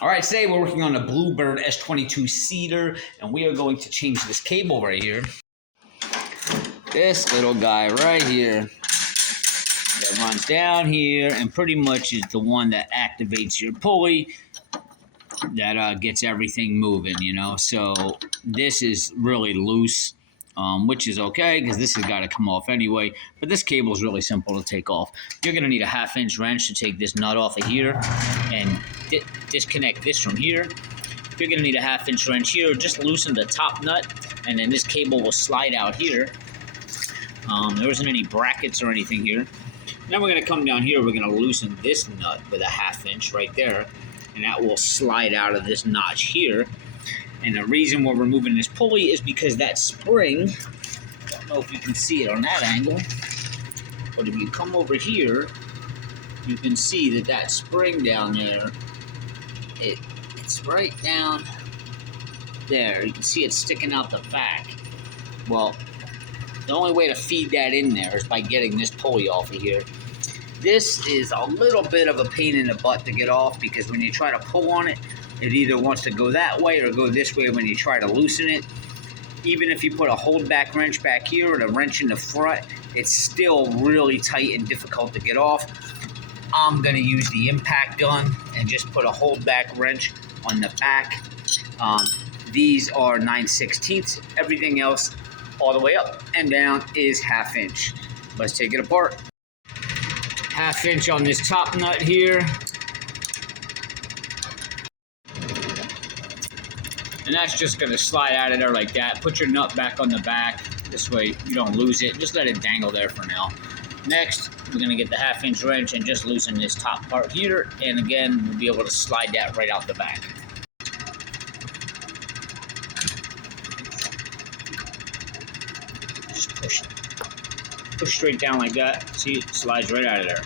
All right, today we're working on a Bluebird S22 seeder, and we are going to change this cable right here. This little guy right here that runs down here and pretty much is the one that activates your pulley that gets everything moving, you know. So this is really loose, which is okay because this has got to come off anyway. But this cable is really simple to take off. You're going to need a 1/2-inch wrench to take this nut off of here and disconnect this from here. You're going to need a 1/2-inch wrench here. Just loosen the top nut, and then this cable will slide out here. There isn't any brackets or anything here. Then we're going to come down here. We're going to loosen this nut with a 1/2 inch right there, and that will slide out of this notch here. And the reason we're removing this pulley is because that spring, I don't know if you can see it on that angle, but if you come over here, you can see that that spring down there, it's right down there. You can see it sticking out the back. Well, the only way to feed that in there is by getting this pulley off of here. This is a little bit of a pain in the butt to get off because when you try to pull on it, it either wants to go that way or go this way when you try to loosen it. Even if you put a hold back wrench back here or a wrench in the front, it's still really tight and difficult to get off. I'm going to use the impact gun and just put a hold back wrench on the back. These are 9/16. Everything else all the way up and down is 1/2 inch. Let's take it apart. 1/2 inch on this top nut here. And that's just going to slide out of there like that. Put your nut back on the back. This way you don't lose it. Just let it dangle there for now. Next, we're going to get the 1/2 inch wrench and just loosen this top part here. And again, we'll be able to slide that right out the back. Just push it. Push straight down like that. See, it slides right out of there.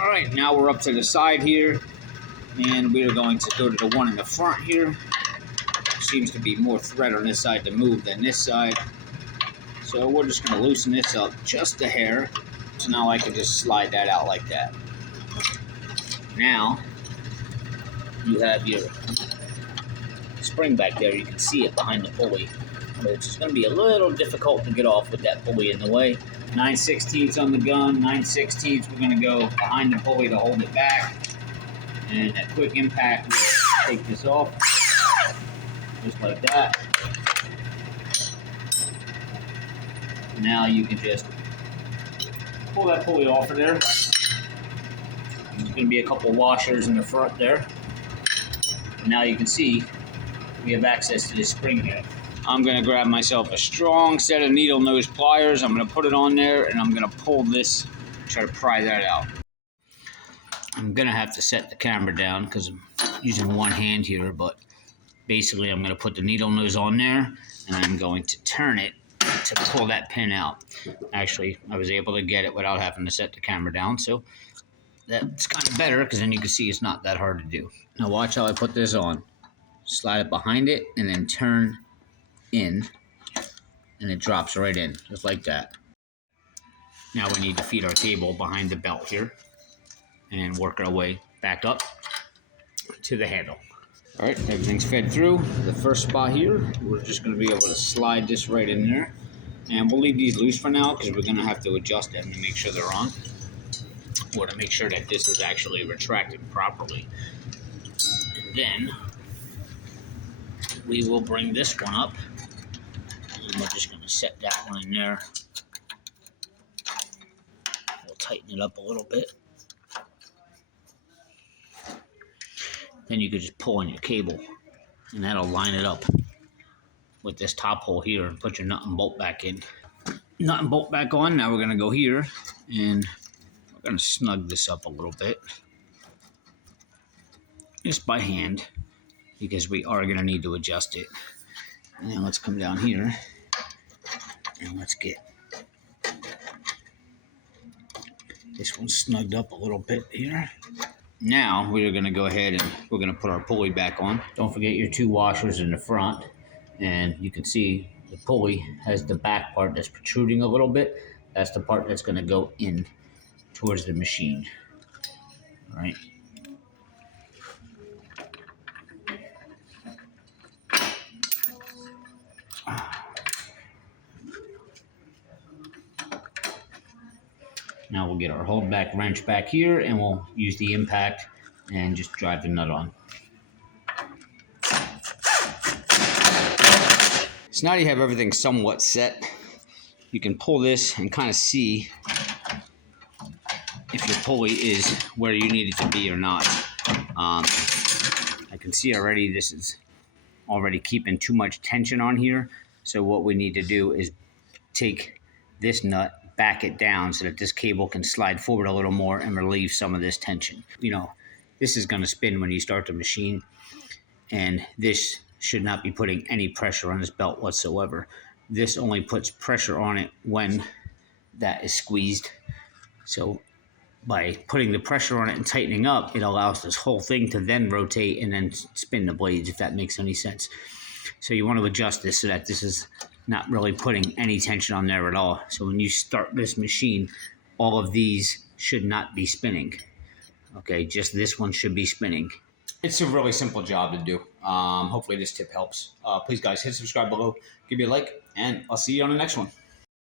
All right, now we're up to the side here. And we are going to go to the one in the front here. Seems to be more thread on this side to move than this side. So we're just going to loosen this up just a hair. So now I can just slide that out like that. Now, you have your spring back there. You can see it behind the pulley. It's going to be a little difficult to get off with that pulley in the way. 9/16 on the gun. 9/16 we're going to go behind the pulley to hold it back. And a quick impact will take this off, just like that. Now you can just pull that pulley off of there. There's going to be a couple washers in the front there. And now you can see we have access to this spring here. I'm going to grab myself a strong set of needle nose pliers. I'm going to put it on there and I'm going to pull this, try to pry that out. I'm going to have to set the camera down because I'm using one hand here, but basically I'm going to put the needle nose on there and I'm going to turn it to pull that pin out. Actually, I was able to get it without having to set the camera down, so that's kind of better because then you can see it's not that hard to do. Now watch how I put this on. Slide it behind it and then turn in and it drops right in, just like that. Now we need to feed our cable behind the belt here and work our way back up to the handle. All right, everything's fed through. The first spot here, we're just going to be able to slide this right in there. And we'll leave these loose for now because we're going to have to adjust them to make sure they're on, or to make sure that this is actually retracted properly. And then we will bring this one up. And we're just going to set that one in there. We'll tighten it up a little bit. Then you could just pull on your cable and that'll line it up with this top hole here and put your nut and bolt back in. Nut and bolt back on. Now we're going to go here and we're going to snug this up a little bit. Just by hand because we are going to need to adjust it. Now let's come down here and let's get this one snugged up a little bit here. Now we're going to go ahead and we're going to put our pulley back on. Don't forget your 2 washers in the front. And you can see the pulley has the back part that's protruding a little bit. That's the part that's going to go in towards the machine. All right. Now we'll get our holdback wrench back here, and we'll use the impact and just drive the nut on. So now you have everything somewhat set. You can pull this and kind of see if your pulley is where you need it to be or not. I can see already this is already keeping too much tension on here. So what we need to do is take this nut, back it down so that this cable can slide forward a little more and relieve some of this tension. You know, this is going to spin when you start the machine, and this should not be putting any pressure on this belt whatsoever. This only puts pressure on it when that is squeezed. So by putting the pressure on it and tightening up, it allows this whole thing to then rotate and then spin the blades, if that makes any sense. So you want to adjust this so that this is not really putting any tension on there at all. So when you start this machine, all of these should not be spinning. Okay, just this one should be spinning. It's a really simple job to do. Hopefully this tip helps. Please, guys, hit subscribe below, give me a like, and I'll see you on the next one.